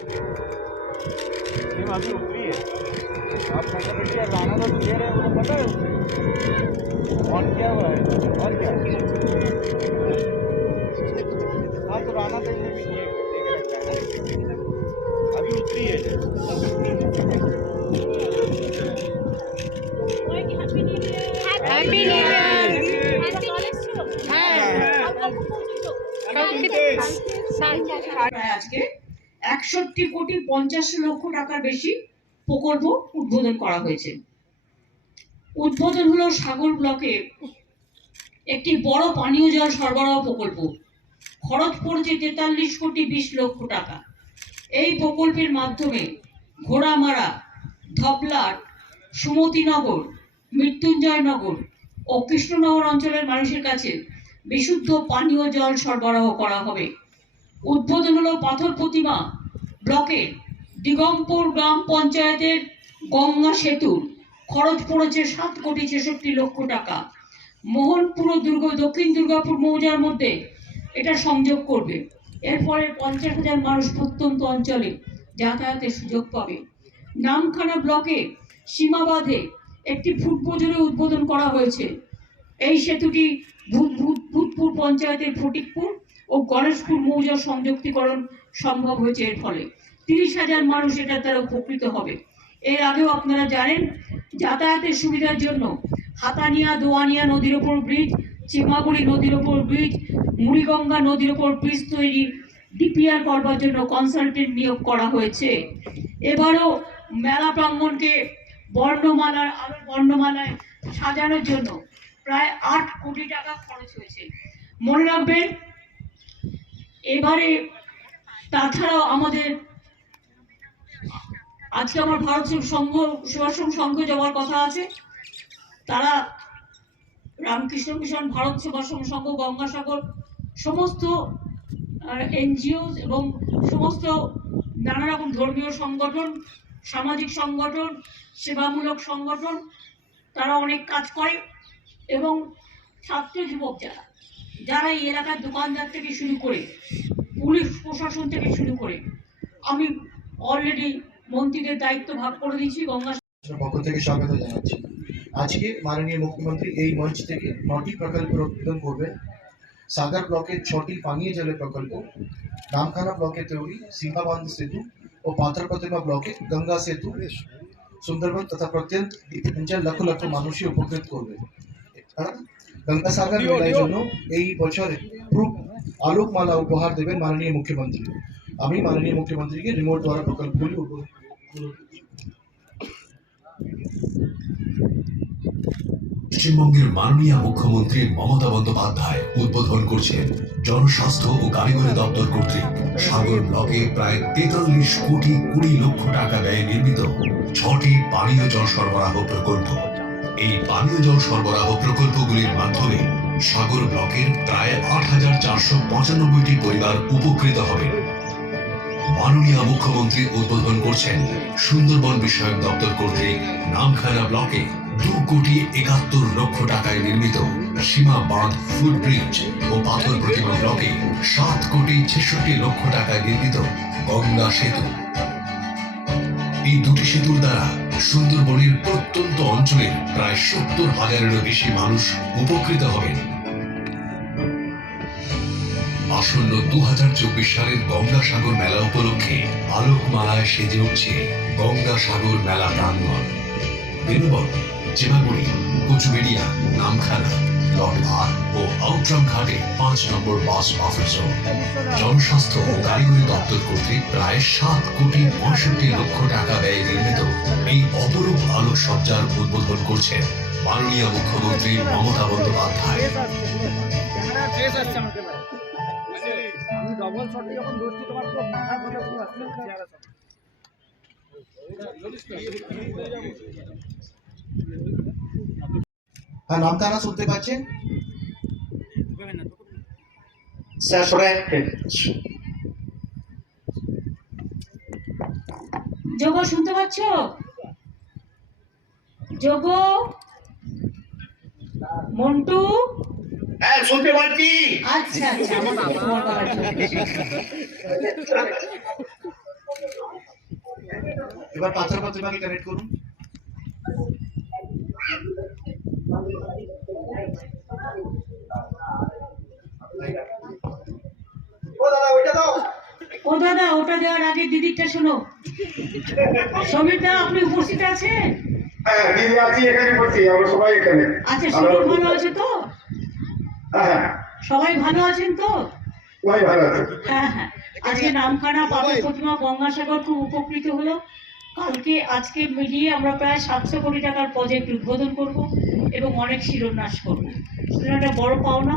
SIM अभी उतरी है। आप सेंटर बैठिए, राणा तो दे रहे हैं, वो पता है उसे ऑन क्या हुआ है, और क्या हाँ तो राणा तो ये देके रखा है ना, अभी उतरी है। Happy new year. আজকে 61,50,00,000 টাকার বেশি প্রকল্প উদ্বোধন করা হয়েছে। উদ্বোধন হলো সাগর ব্লকে একটি বড় পানীয় জল সরবরাহ প্রকল্প। খরচ পড়েছে 43,20,00,000 টাকা। এই প্রকল্পের মাধ্যমে ঘোড়ামারা, ধবলাট, সুমতিনগর, মৃত্যুঞ্জয়নগর ও কৃষ্ণনগর অঞ্চলের মানুষের কাছে বিশুদ্ধ পানীয় জল সরবরাহ করা হবে। উদ্বোধন হলো পাথর প্রতিমা ব্লকের দিগম্বর গ্রাম পঞ্চায়েতের গঙ্গা সেতুর। খরচ পড়েছে 7,66,00,000 টাকা। মোহনপুর দক্ষিণ দুর্গাপুর মৌজার মধ্যে এটা সংযোগ করবে। এর ফলে 50,000 মানুষ প্রত্যন্ত অঞ্চলে যাতায়াতের সুযোগ পাবে। নামখানা ব্লকে সীমাবাঁধে একটি ফুটবোঝরে উদ্বোধন করা হয়েছে। এই সেতুটি ভূতপুর পঞ্চায়েতের ফটিকপুর ও গণেশপুর মৌজার সংযুক্তিকরণ সম্ভব হয়েছে। এর ফলে 30,000 মানুষ এটার দ্বারা উপকৃত হবে। এর আগেও আপনারা জানেন, যাতায়াতের সুবিধার জন্য হাতানিয়া দোয়ানিয়া নদীর ওপর ব্রিজ, চিমাগুড়ি নদীর ওপর ব্রিজ, মুড়িগঙ্গা নদীর ওপর ব্রিজ তৈরি ডিপিআর করবার জন্য কনসালটেন্ট নিয়োগ করা হয়েছে। এবারও মেলা প্রাঙ্গণকে বর্ণমালায় সাজানোর জন্য প্রায় 8 কোটি টাকা খরচ হয়েছে। মনে রাখবেন, এবারে তাছাড়াও আমাদের আজকে আমার ভারত সেবাশ্রম সংঘ যাওয়ার কথা আছে। তারা রামকৃষ্ণ মিশন, ভারত সেবাশ্রম সংঘ, গঙ্গাসাগর, সমস্ত এনজিও এবং সমস্ত নানা রকম ধর্মীয় সংগঠন, সামাজিক সংগঠন, সেবামূলক সংগঠন, তারা অনেক কাজ করে। এবং ছাত্র যুবক যারা এই এলাকার দোকানদার থেকে শুরু করে পুলিশ প্রশাসন থেকে শুরু করে, আমি অলরেডি মন্ত্রীদের দায়িত্ব ভাগ করে দিয়েছি। গঙ্গা পক্ষ থেকে স্বাগত জানাচ্ছি। আজকে মাননীয় মুখ্যমন্ত্রী এই মঞ্চ থেকে 9টি প্রকল্পের উদ্বোধন করবেন। সাগর ব্লকের 6টি পানীয় জলের প্রকল্প, নামখানা ব্লকে তৈরি সীমাবান্ধ সেতু ও পাথর প্রতিমা ব্লকে গঙ্গা সেতু সুন্দরবন তথা প্রত্যন্ত অঞ্চল লক্ষ লক্ষ মানুষই উপকৃত করবে। গঙ্গাসাগর মেলার জন্য এই বছরে আলোকমালা উপহার দেবেন মাননীয় মুখ্যমন্ত্রী। আমি মাননীয় মুখ্যমন্ত্রীকে রিমোট দ্বারা প্রকল্পগুলি পশ্চিমবঙ্গের মাননীয় মুখ্যমন্ত্রী মমতা বন্দ্যোপাধ্যায় উদ্বোধন করছেন জনস্বাস্থ্য ও কারিগরি দপ্তর কর্তৃক সাগর ব্লকে প্রায় 43,20,00,000 টাকা ব্যয়ে নির্মিত 6টি পানীয় জল সরবরাহ প্রকল্প। এই পানীয় জল সরবরাহ প্রকল্পগুলির মাধ্যমে সাগর ব্লকের প্রায় 8,495টি পরিবার উপকৃত হবে। মাননীয় মুখ্যমন্ত্রী উদ্বোধন করছেন সুন্দরবন বিষয়ক দপ্তর কর্তৃক নামখানা ব্লকে 2,71,00,000 টাকায় নির্মিত সীমা বাঁধ ফুটব্রিজ ও পাথর প্রতিমা ব্লকে 7,66,00,000 টাকায় নির্মিত গঙ্গা সেতু। এই দুটি সেতুর দ্বারা সুন্দরবনের প্রত্যন্ত অঞ্চলের প্রায় 70,000-এরও বেশি মানুষ উপকৃত হবেন। আসন্ন 2024 সালের গঙ্গাসাগর মেলা উপলক্ষে আলোকমালায় সেজে উঠছে গঙ্গাসাগর মেলা প্রাঙ্গণ। বেনুবন, চিমাগুড়ি, কচুবেড়িয়া, নামখানা, লট আর ও আউটরাম ঘাটে 5 নম্বর বাস বাফার জোন। জনস্বাস্থ্য ও কারিগরি দপ্তর কর্তৃক প্রায় 7,65,00,000 টাকা ব্যয়ে নির্মিত এই অপরূপ আলোকসজ্জার উদ্বোধন করছেন মাননীয় মুখ্যমন্ত্রী মমতা বন্দ্যোপাধ্যায়। নামখানা শুনতে পাচ্ছেন? যোগ শুনতে পাচ্ছ? যোগ, মন্টু, হ্যাঁ শুনতে পাচ্ছি। আচ্ছা আচ্ছা, আমার তোমার বাবার এবার পাথর প্রতিমাকে কানেক্ট করুন। ও দাদা, ওটা দেওয়ার আগে দিদিরটা শোনো। সমীর দা, আপনি উপস্থিত আছেন? হ্যাঁ দিদি আছি, এখানে বসছি, আমরা সবাই এখানে। আচ্ছা, শরীর ভালো আছে তো? হ্যাঁ সবাই ভালো আছেন তো? সবাই ভালো আছে। হ্যাঁ হ্যাঁ, আজকে নামখানা পাথর প্রতিমা গঙ্গাসাগর খুব উপকৃত হলো। কালকে আজকে মিলিয়ে আমরা প্রায় 700 কোটি টাকার প্রজেক্ট উদ্বোধন করব এবং অনেক শিলান্যাস করব। সেটা একটা বড় পাওনা।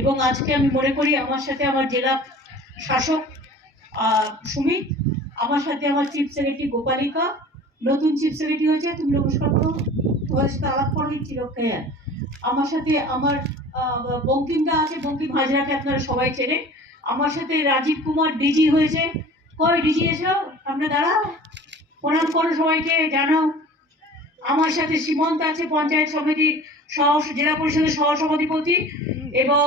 এবং আজকে আমি মনে করি আমার সাথে আমার জেলা শাসক সুমিত, আমার সাথে আমার চিফ সেক্রেটারি গোপালিকা, নতুন চিফ সেক্রেটারি হয়েছে, তুমি নমস্কার করো, তোমার সাথে আলাপ করে দিচ্ছি লোককে। আমার সাথে আমার বঙ্কিমদা আছে, বঙ্কিম হাজরাকে আপনারা সবাই চেনে। আমার সাথে রাজীব কুমার ডিজি হয়েছে। কই ডিজি এসো, সামনে দাঁড়াও, প্রণাম করো সবাইকে, জানাও। আমার সাথে সীমন্ত আছে, পঞ্চায়েত সমিতির জেলা পরিষদের সহসভাধিপতি, এবং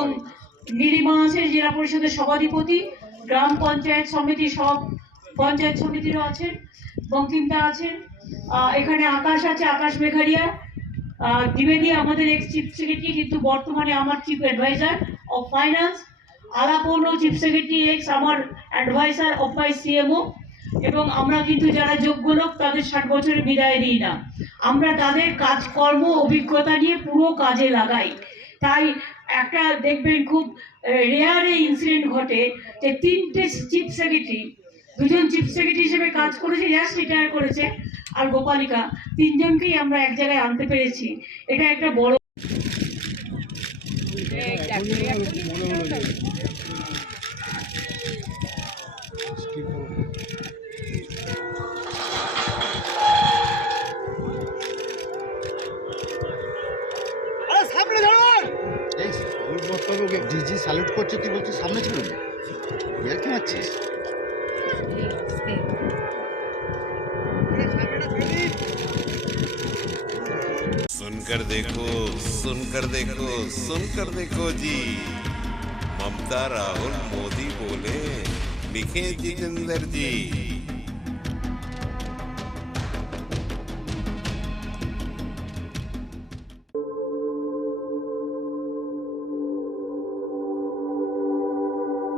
নীলিমা আছে জেলা পরিষদের সভাধিপতি, গ্রাম পঞ্চায়েত সমিতি সব পঞ্চায়েত সমিতিরও আছেন, বঙ্কিমদা আছেন, এখানে আকাশ আছে, আকাশ মেঘারিয়া, দ্বিবেদী আমাদের এক্স চিফ সেক্রেটারি, কিন্তু বর্তমানে আমার চিফ অ্যাডভাইজার অফ ফাইন্যান্স, আলাপনও চিফ সেক্রেটারি এক্স আমার অ্যাডভাইজার অফ মাই সিএমও। এবং আমরা কিন্তু যারা যোগ্য লোক তাদের 60 বছরে বিদায় দিই না, আমরা তাদের কাজকর্ম অভিজ্ঞতা নিয়ে পুরো কাজে লাগাই। তাই একটা দেখবেন খুব রেয়ারে ইনসিডেন্ট ঘটে যে 3টে চিফ সেক্রেটারি, 2জন চিফ সেক্রেটারি হিসেবে কাজ করেছে, জাস্ট রিটায়ার করেছে, আর গোপালিকা, 3জনকেই আমরা এক জায়গায় আনতে পেরেছি। এটা একটা বড়। ডিজি স্যালুট করছে, তুই বলছিস সামনে ছিল কি মারছিস? सुनकर देखो, सुनकर देखो, सुनकर देखो जी, ममता राहुल मोदी बोले, लिखे जितेंद्र जी।